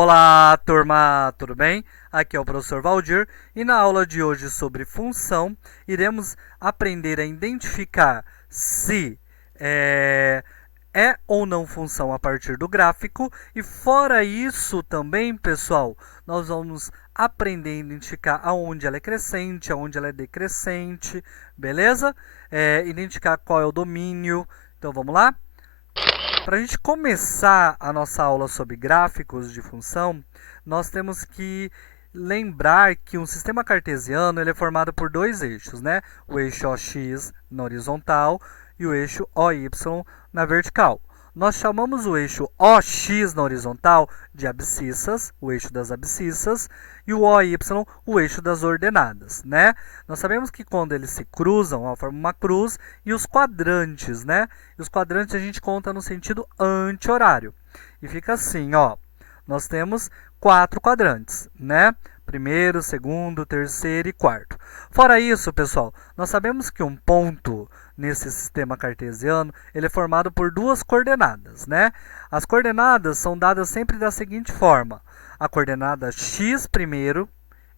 Olá, turma, tudo bem? Aqui é o professor Valdir e na aula de hoje sobre função iremos aprender a identificar se é ou não função a partir do gráfico e fora isso também, pessoal, nós vamos aprender a identificar aonde ela é crescente, aonde ela é decrescente, beleza? Identificar qual é o domínio. Então vamos lá? Para a gente começar a nossa aula sobre gráficos de função, nós temos que lembrar que um sistema cartesiano ele é formado por dois eixos, né? O eixo OX na horizontal e o eixo OY na vertical. Nós chamamos o eixo OX na horizontal de abscissas, o eixo das abscissas, e o OY, o eixo das ordenadas, né? Nós sabemos que quando eles se cruzam, ó, formam uma cruz, e os quadrantes, né? E os quadrantes a gente conta no sentido anti-horário. E fica assim, ó. Nós temos 4 quadrantes, né? Primeiro, segundo, terceiro e quarto. Fora isso, pessoal, nós sabemos que um ponto nesse sistema cartesiano ele é formado por duas coordenadas, né? As coordenadas são dadas sempre da seguinte forma: a coordenada x primeiro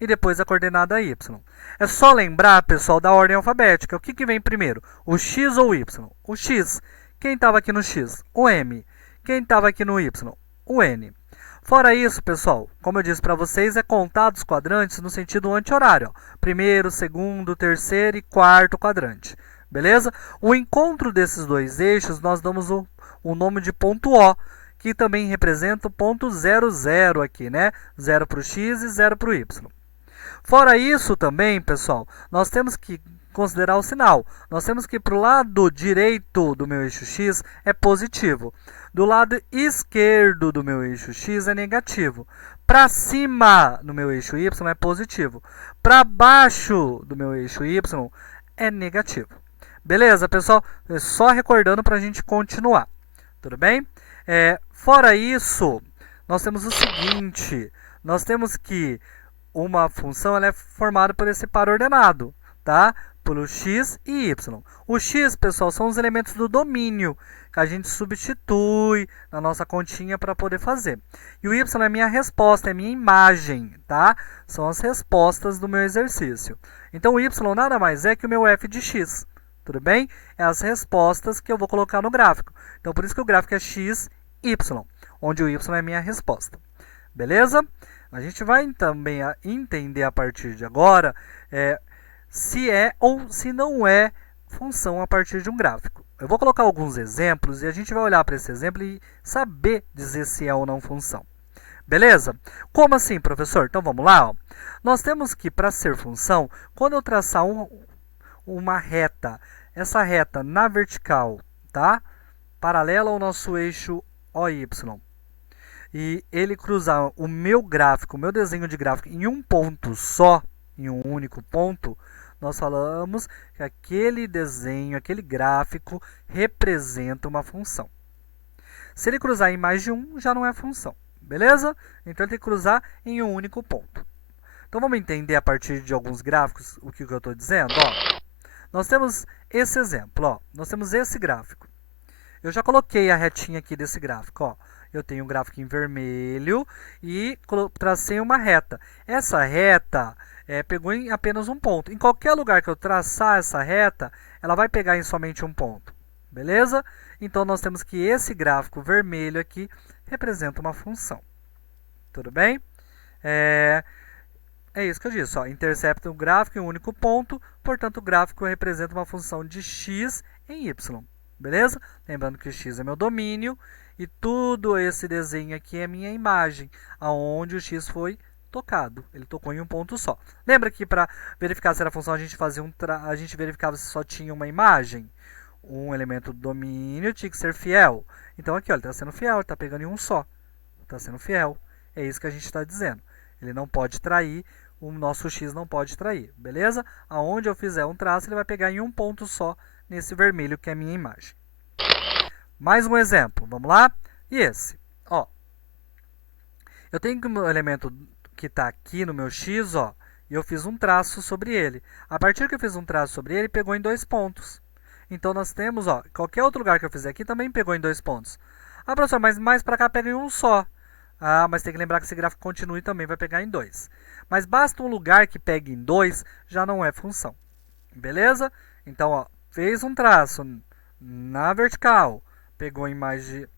e depois a coordenada y. É só lembrar, pessoal, da ordem alfabética. O que vem primeiro? O x ou o y? O x. Quem estava aqui no x? O m. Quem estava aqui no y? O n. Fora isso, pessoal, como eu disse para vocês, é contar os quadrantes no sentido anti-horário. Primeiro, segundo, terceiro e quarto quadrante. Beleza? O encontro desses dois eixos, nós damos o nome de ponto O, que também representa o ponto 0, 0 aqui, né? 0 para o x e 0 para o y. Fora isso também, pessoal, nós temos que considerar o sinal. Nós temos que para o lado direito do meu eixo x é positivo. Do lado esquerdo do meu eixo x é negativo. Para cima do meu eixo y é positivo. Para baixo do meu eixo y é negativo. Beleza, pessoal? É só recordando para a gente continuar. Tudo bem? Fora isso, nós temos o seguinte. Nós temos que uma função ela é formada por esse par ordenado, tá? Pelo x e y. O x, pessoal, são os elementos do domínio que a gente substitui na nossa continha para poder fazer. E o y é a minha resposta, é a minha imagem, tá? São as respostas do meu exercício. Então, o y nada mais é que o meu f de x, tudo bem? É as respostas que eu vou colocar no gráfico. Então, por isso que o gráfico é x, y, onde o y é a minha resposta. Beleza? A gente vai também entender a partir de agora se é ou se não é função a partir de um gráfico. Eu vou colocar alguns exemplos e a gente vai olhar para esse exemplo e saber dizer se é ou não função. Beleza? Como assim, professor? Então vamos lá. Ó. Nós temos que, para ser função, quando eu traçar uma reta, essa reta na vertical, tá? Paralela ao nosso eixo OY, e ele cruzar o meu gráfico, o meu desenho de gráfico em um ponto só, em um único ponto, nós falamos que aquele desenho, aquele gráfico representa uma função. Se ele cruzar em mais de um, já não é função, beleza? Então ele tem que cruzar em um único ponto. Então vamos entender a partir de alguns gráficos o que eu estou dizendo? Ó, nós temos esse exemplo, ó, nós temos esse gráfico. Eu já coloquei a retinha aqui desse gráfico, ó. Eu tenho um gráfico em vermelho e tracei uma reta. Essa reta pegou em apenas um ponto. Em qualquer lugar que eu traçar essa reta, ela vai pegar em somente um ponto. Beleza? Então, nós temos que esse gráfico vermelho aqui representa uma função. Tudo bem? É isso que eu disse. Ó, intercepta o gráfico em um único ponto, portanto, o gráfico representa uma função de x em y. Beleza? Lembrando que x é meu domínio e tudo esse desenho aqui é minha imagem, aonde o x foi tocado. Ele tocou em um ponto só. Lembra que para verificar se era função a gente fazia a gente verificava se só tinha uma imagem? Um elemento do domínio tinha que ser fiel. Então aqui, ó, ele está sendo fiel, ele está pegando em um só. Está sendo fiel. É isso que a gente está dizendo. Ele não pode trair, o nosso x não pode trair. Beleza? Aonde eu fizer um traço, ele vai pegar em um ponto só, nesse vermelho que é a minha imagem. Mais um exemplo, vamos lá? E esse, ó. Eu tenho um elemento que está aqui no meu x, ó, e eu fiz um traço sobre ele. A partir que eu fiz um traço sobre ele, pegou em 2 pontos. Então, nós temos, ó, qualquer outro lugar que eu fizer aqui também pegou em 2 pontos. Ah, professor, mas mais para cá pega em um só. Ah, mas tem que lembrar que esse gráfico continue também vai pegar em 2. Mas basta um lugar que pegue em 2, já não é função. Beleza? Então, ó, fez um traço na vertical, pegou em mais de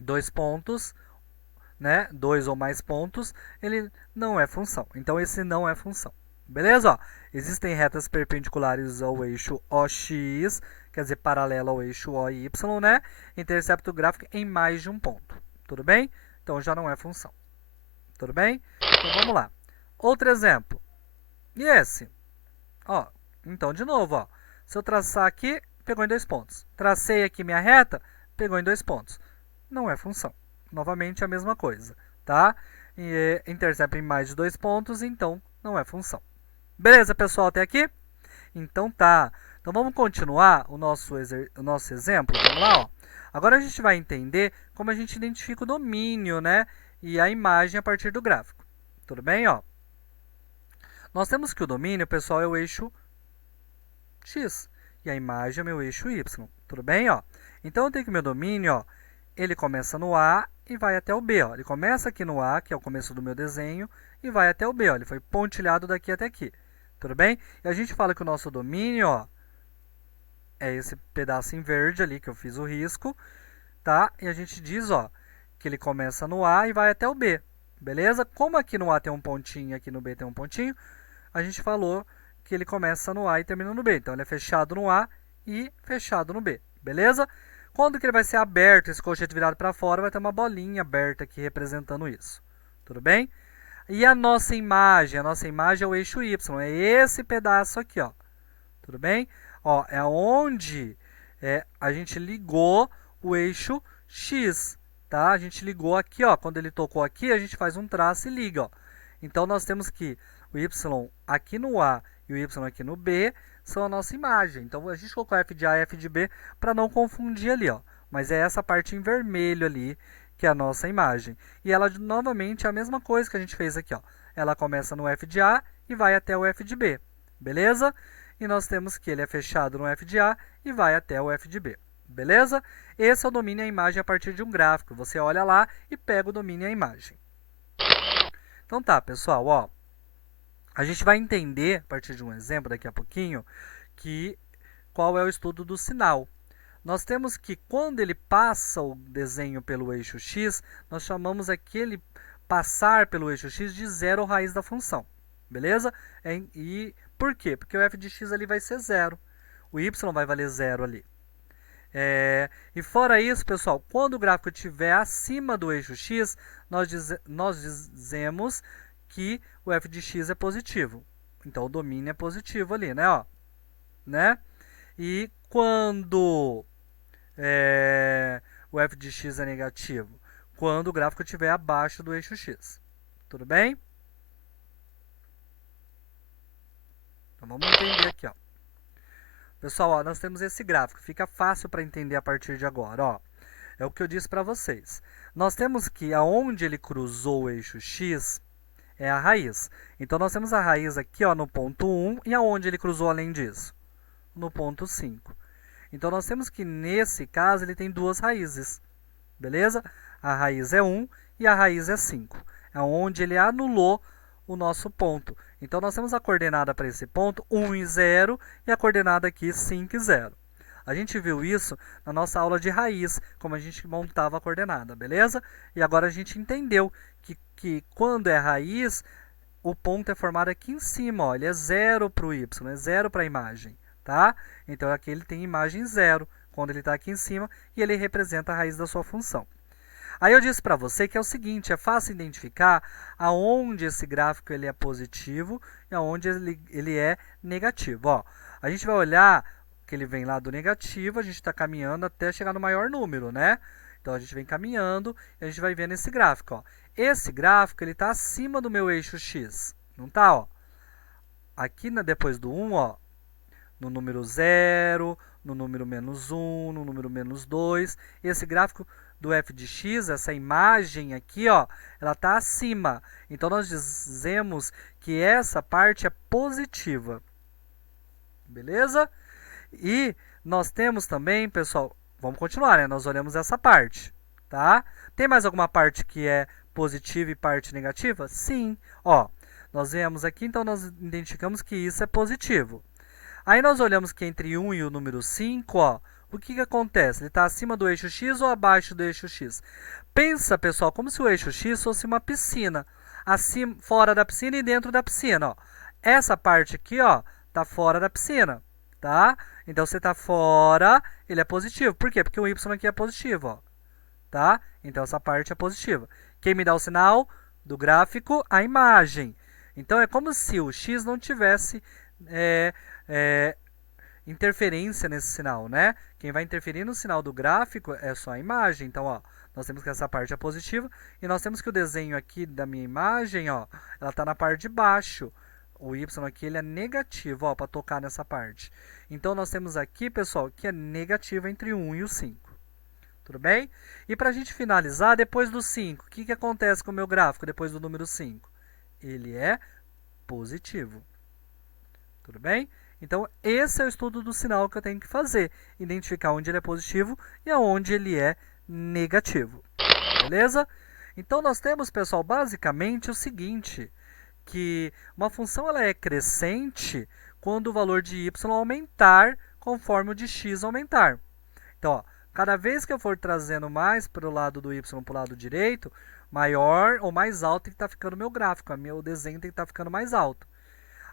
2 pontos, né? 2 ou mais pontos, ele não é função. Então, esse não é função. Beleza? Ó, existem retas perpendiculares ao eixo OX, quer dizer, paralela ao eixo OY, né? Intercepta o gráfico em mais de um ponto. Tudo bem? Então, já não é função. Tudo bem? Então, vamos lá. Outro exemplo. E esse? Ó, então, de novo, ó. Se eu traçar aqui, pegou em 2 pontos. Tracei aqui minha reta, pegou em 2 pontos. Não é função. Novamente, a mesma coisa, tá? E intercepta em mais de 2 pontos, então não é função. Beleza, pessoal, até aqui? Então tá. Então vamos continuar o nosso exemplo. Vamos lá, ó. Agora a gente vai entender como a gente identifica o domínio, né? E a imagem a partir do gráfico. Tudo bem, ó? Nós temos que o domínio, pessoal, é o eixo X. E a imagem é o meu eixo Y. Tudo bem, ó? Então eu tenho que o meu domínio, ó, ele começa no A e vai até o B, ó. Ele começa aqui no A, que é o começo do meu desenho, e vai até o B, ó. Ele foi pontilhado daqui até aqui. Tudo bem? E a gente fala que o nosso domínio, ó, é esse pedaço em verde ali que eu fiz o risco, tá? E a gente diz, ó, que ele começa no A e vai até o B. Beleza? Como aqui no A tem um pontinho e aqui no B tem um pontinho, a gente falou que ele começa no A e termina no B. Então, ele é fechado no A e fechado no B. Beleza? Quando que ele vai ser aberto, esse colchete virado para fora, vai ter uma bolinha aberta aqui representando isso. Tudo bem? E a nossa imagem? A nossa imagem é o eixo Y. É esse pedaço aqui, ó. Tudo bem? Ó, é onde a gente ligou o eixo X. Tá? A gente ligou aqui, ó. Quando ele tocou aqui, a gente faz um traço e liga, ó. Então, nós temos que o Y aqui no A e o Y aqui no B são a nossa imagem. Então, a gente colocou F de A e F de B para não confundir ali, ó. Mas é essa parte em vermelho ali que é a nossa imagem. E ela, novamente, é a mesma coisa que a gente fez aqui, ó. Ela começa no F de A e vai até o F de B. Beleza? E nós temos que ele é fechado no F de A e vai até o F de B. Beleza? Esse é o domínio e a imagem a partir de um gráfico. Você olha lá e pega o domínio e a imagem. Então tá, pessoal, ó. A gente vai entender, a partir de um exemplo daqui a pouquinho, qual é o estudo do sinal. Nós temos que, quando ele passa o desenho pelo eixo x, nós chamamos aquele passar pelo eixo x de zero raiz da função. Beleza? E por quê? Porque o f de x ali vai ser zero. O y vai valer zero ali. E fora isso, pessoal, quando o gráfico estiver acima do eixo x, nós dizemos que o f de x é positivo. Então, o domínio é positivo ali, né? Ó, né? E quando o f de x é negativo? Quando o gráfico estiver abaixo do eixo x. Tudo bem? Então, vamos entender aqui, ó. Pessoal, ó, nós temos esse gráfico. Fica fácil para entender a partir de agora, ó. É o que eu disse para vocês. Nós temos que aonde ele cruzou o eixo x é a raiz. Então, nós temos a raiz aqui, ó, no ponto 1. E aonde ele cruzou além disso? No ponto 5. Então, nós temos que, nesse caso, ele tem duas raízes. Beleza? A raiz é 1 e a raiz é 5. É onde ele anulou o nosso ponto. Então, nós temos a coordenada para esse ponto 1 e 0 e a coordenada aqui 5 e 0. A gente viu isso na nossa aula de raiz, como a gente montava a coordenada, beleza? E agora a gente entendeu que quando é raiz, o ponto é formado aqui em cima, ó, ele é 0 para o y, é 0 para a imagem, tá? Então, aqui ele tem imagem 0, quando ele está aqui em cima, e ele representa a raiz da sua função. Aí eu disse para você que é o seguinte, é fácil identificar aonde esse gráfico ele é positivo e aonde ele é negativo. Ó, a gente vai olhar que ele vem lá do negativo, a gente está caminhando até chegar no maior número, né? Então, a gente vem caminhando e a gente vai vendo esse gráfico, ó. Esse gráfico ele está acima do meu eixo x, não está? Ó? Aqui depois do 1, ó, no número 0, no número menos 1, no número menos 2, esse gráfico do f de x, essa imagem aqui, ó, ela está acima. Então, nós dizemos que essa parte é positiva. Beleza? E nós temos também, pessoal, vamos continuar, né? Nós olhamos essa parte, tá? Tem mais alguma parte que é positiva e parte negativa? Sim. Ó, nós viemos aqui, então nós identificamos que isso é positivo. Aí nós olhamos que entre 1 e o número 5, ó, o que acontece? Ele está acima do eixo x ou abaixo do eixo x? Pensa, pessoal, como se o eixo x fosse uma piscina. Acima, fora da piscina e dentro da piscina. Ó. Essa parte aqui está fora da piscina. Tá? Então, você está fora, ele é positivo. Por quê? Porque o y aqui é positivo. Ó. Tá? Então, essa parte é positiva. Quem me dá o sinal do gráfico? A imagem. Então, é como se o x não tivesse interferência nesse sinal, né? Quem vai interferir no sinal do gráfico é só a imagem. Então, ó, nós temos que essa parte é positiva e nós temos que o desenho aqui da minha imagem, ó, ela está na parte de baixo. O y aqui ele é negativo, ó, para tocar nessa parte. Então, nós temos aqui, pessoal, que é negativo entre 1 e o 5. Tudo bem? E para a gente finalizar, depois do 5, o que acontece com o meu gráfico depois do número 5? Ele é positivo. Tudo bem? Então, esse é o estudo do sinal que eu tenho que fazer. Identificar onde ele é positivo e aonde ele é negativo. Beleza? Então, nós temos, pessoal, basicamente o seguinte, que uma função ela é crescente quando o valor de y aumentar conforme o de x aumentar. Então, ó, cada vez que eu for trazendo mais para o lado do y para o lado direito, maior ou mais alto tem que estar ficando o meu gráfico, o meu desenho tem que estar ficando mais alto.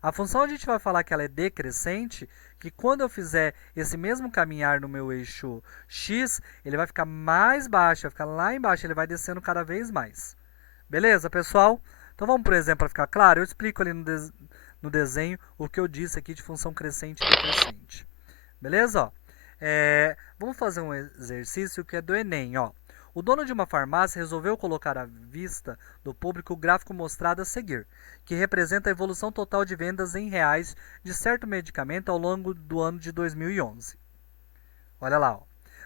A função a gente vai falar que ela é decrescente, que quando eu fizer esse mesmo caminhar no meu eixo x, ele vai ficar mais baixo, vai ficar lá embaixo, ele vai descendo cada vez mais. Beleza, pessoal? Então vamos, por exemplo, para ficar claro, eu explico ali no desenho o que eu disse aqui de função crescente e decrescente. Beleza? Ó, vamos fazer um exercício que é do Enem. Ó. O dono de uma farmácia resolveu colocar à vista do público o gráfico mostrado a seguir, que representa a evolução total de vendas em reais de certo medicamento ao longo do ano de 2011. Olha lá, ó.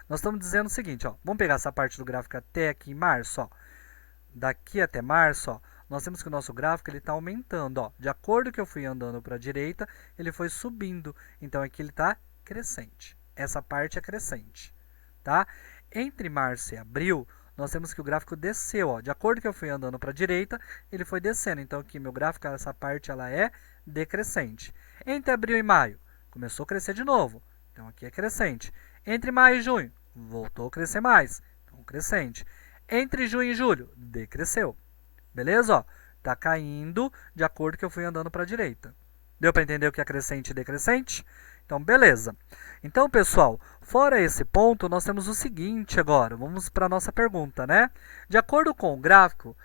Nós estamos dizendo o seguinte, ó, vamos pegar essa parte do gráfico até aqui em março. Ó. Daqui até março, ó, nós temos que o nosso gráfico está aumentando. Ó. De acordo que eu fui andando para a direita, ele foi subindo. Então, aqui ele está crescente. Essa parte é crescente. Tá? Entre março e abril, nós temos que o gráfico desceu. Ó. De acordo que eu fui andando para a direita, ele foi descendo. Então, aqui meu gráfico, essa parte ela é decrescente. Entre abril e maio, começou a crescer de novo. Então, aqui é crescente. Entre maio e junho, voltou a crescer mais. Então, crescente. Entre junho e julho, decresceu. Beleza? Ó, tá caindo de acordo que eu fui andando para a direita. Deu para entender o que é crescente e decrescente? Então, beleza. Então, pessoal, fora esse ponto, nós temos o seguinte agora. Vamos para a nossa pergunta, né? De acordo com o gráfico,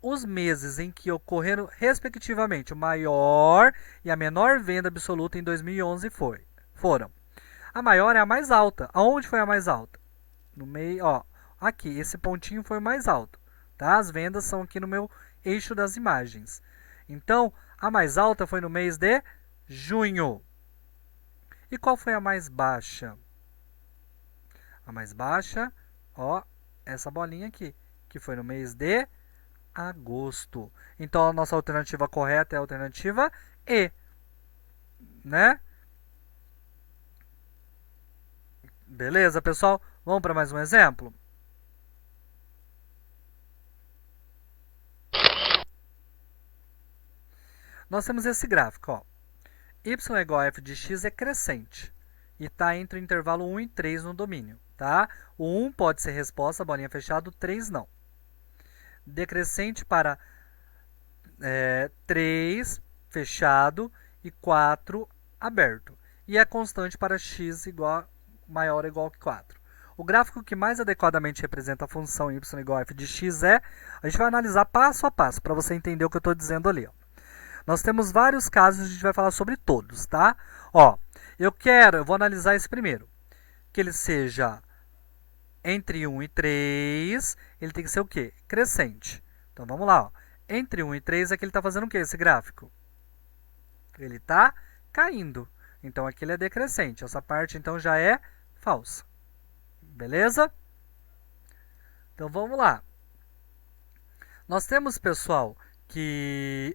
os meses em que ocorreram, respectivamente, o maior e a menor venda absoluta em 2011 foram. A maior é a mais alta. Aonde foi a mais alta? No meio, ó. Aqui, esse pontinho foi o mais alto. Tá? As vendas são aqui no meu eixo das imagens. Então, a mais alta foi no mês de junho. E qual foi a mais baixa? A mais baixa, ó, essa bolinha aqui, que foi no mês de agosto. Então, a nossa alternativa correta é a alternativa E, né? Beleza, pessoal? Vamos para mais um exemplo? Nós temos esse gráfico, ó. Y é igual a f de x é crescente e está entre o intervalo 1 e 3 no domínio. Tá? O 1 pode ser resposta, bolinha fechada, o 3 não. Decrescente para 3 fechado e 4 aberto. E é constante para x maior ou igual que 4. O gráfico que mais adequadamente representa a função y igual a f de x a gente vai analisar passo a passo, para você entender o que eu estou dizendo ali. Ó. Nós temos vários casos, a gente vai falar sobre todos, tá? Ó, eu vou analisar esse primeiro. Que ele seja entre 1 e 3, ele tem que ser o quê? Crescente. Então, vamos lá, ó. Entre 1 e 3, aqui ele está fazendo o quê, esse gráfico? Ele está caindo. Então, aqui ele é decrescente. Essa parte, então, já é falsa. Beleza? Então, vamos lá. Nós temos, pessoal, que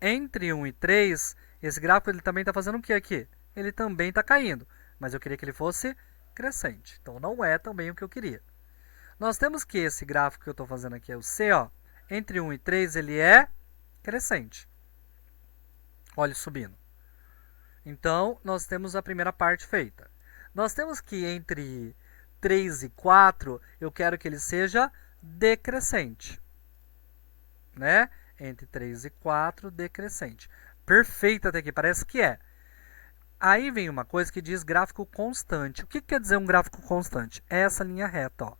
entre 1 e 3, esse gráfico ele também está fazendo o que aqui? Ele também está caindo, mas eu queria que ele fosse crescente. Então, não é também o que eu queria. Nós temos que esse gráfico que eu estou fazendo aqui, o C, ó, Entre 1 e 3, ele é crescente. Olha, subindo. Então, nós temos a primeira parte feita. Nós temos que entre 3 e 4, eu quero que ele seja decrescente. Né? Entre 3 e 4, decrescente. Perfeito até aqui, parece que é. Aí vem uma coisa que diz gráfico constante. O que quer dizer um gráfico constante? É essa linha reta, ó.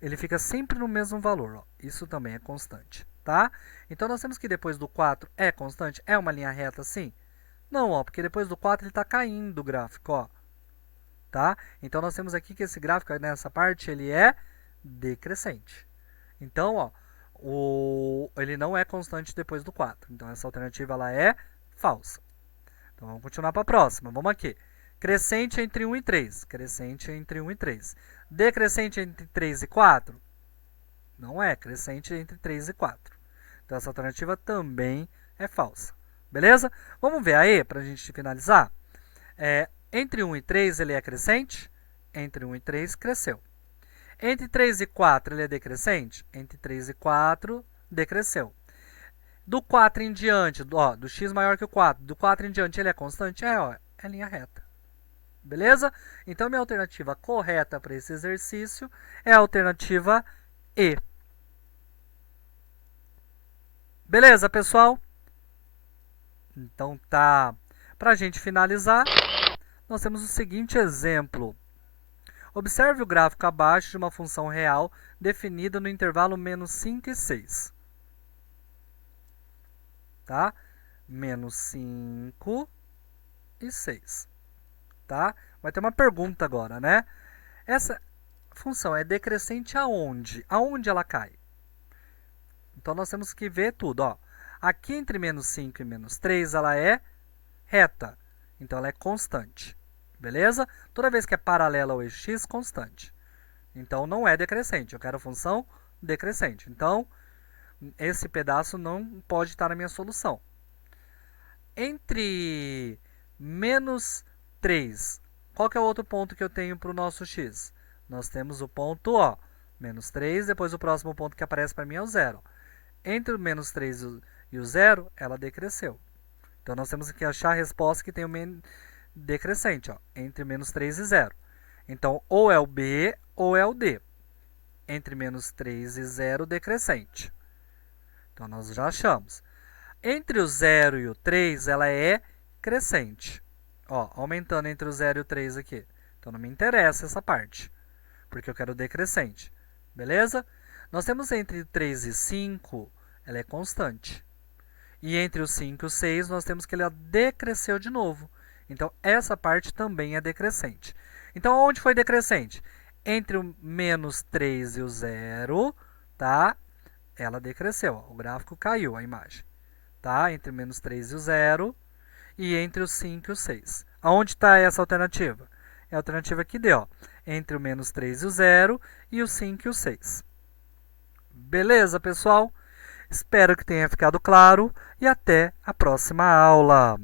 Ele fica sempre no mesmo valor, ó. Isso também é constante, tá? Então, nós temos que depois do 4 é constante? É uma linha reta, sim? Não, ó, porque depois do 4 ele está caindo o gráfico, ó. Tá? Então, nós temos aqui que esse gráfico, nessa parte, ele é decrescente. Então, ó, ele não é constante depois do 4. Então, essa alternativa ela é falsa. Então, vamos continuar para a próxima. Vamos aqui. Crescente entre 1 e 3. Crescente entre 1 e 3. Decrescente entre 3 e 4? Não é. Crescente entre 3 e 4. Então, essa alternativa também é falsa. Beleza? Vamos ver aí, para a gente finalizar. Entre 1 e 3, ele é crescente? Entre 1 e 3, cresceu. Entre 3 e 4, ele é decrescente? Entre 3 e 4, decresceu. Do 4 em diante, ó, do x maior que o 4, do 4 em diante ele é constante? Ó, é linha reta. Beleza? Então, minha alternativa correta para esse exercício é a alternativa E. Beleza, pessoal? Então, tá. Para a gente finalizar, nós temos o seguinte exemplo. Observe o gráfico abaixo de uma função real definida no intervalo menos 5 e 6. Tá? Menos 5 e 6. Tá? Vai ter uma pergunta agora, né? Essa função é decrescente aonde? Aonde ela cai? Então, nós temos que ver tudo. Ó. Aqui entre menos 5 e menos 3, ela é reta. Então, ela é constante. Beleza? Toda vez que é paralela ao eixo x, constante. Então, não é decrescente. Eu quero a função decrescente. Então, esse pedaço não pode estar na minha solução. Entre menos 3, qual que é o outro ponto que eu tenho para o nosso x? Nós temos o ponto, ó, menos 3, depois o próximo ponto que aparece para mim é o 0. Entre o menos 3 e o 0, ela decresceu. Então, nós temos que achar a resposta que tem o decrescente, ó, entre menos 3 e 0. Então, ou é o B ou é o D. Entre menos 3 e 0, decrescente. Então, nós já achamos. Entre o 0 e o 3, ela é crescente. Ó, aumentando entre o 0 e o 3 aqui. Então, não me interessa essa parte, porque eu quero decrescente. Beleza? Nós temos entre 3 e 5, ela é constante. E entre o 5 e o 6, nós temos que ela decresceu de novo. Então, essa parte também é decrescente. Então, onde foi decrescente? Entre o menos 3 e o 0, tá? Ela decresceu. Ó, o gráfico caiu, a imagem. Tá? Entre o menos 3 e o 0 e entre o 5 e o 6. Aonde está essa alternativa? É a alternativa que deu. Entre o menos 3 e o 0 e o 5 e o 6. Beleza, pessoal? Espero que tenha ficado claro e até a próxima aula.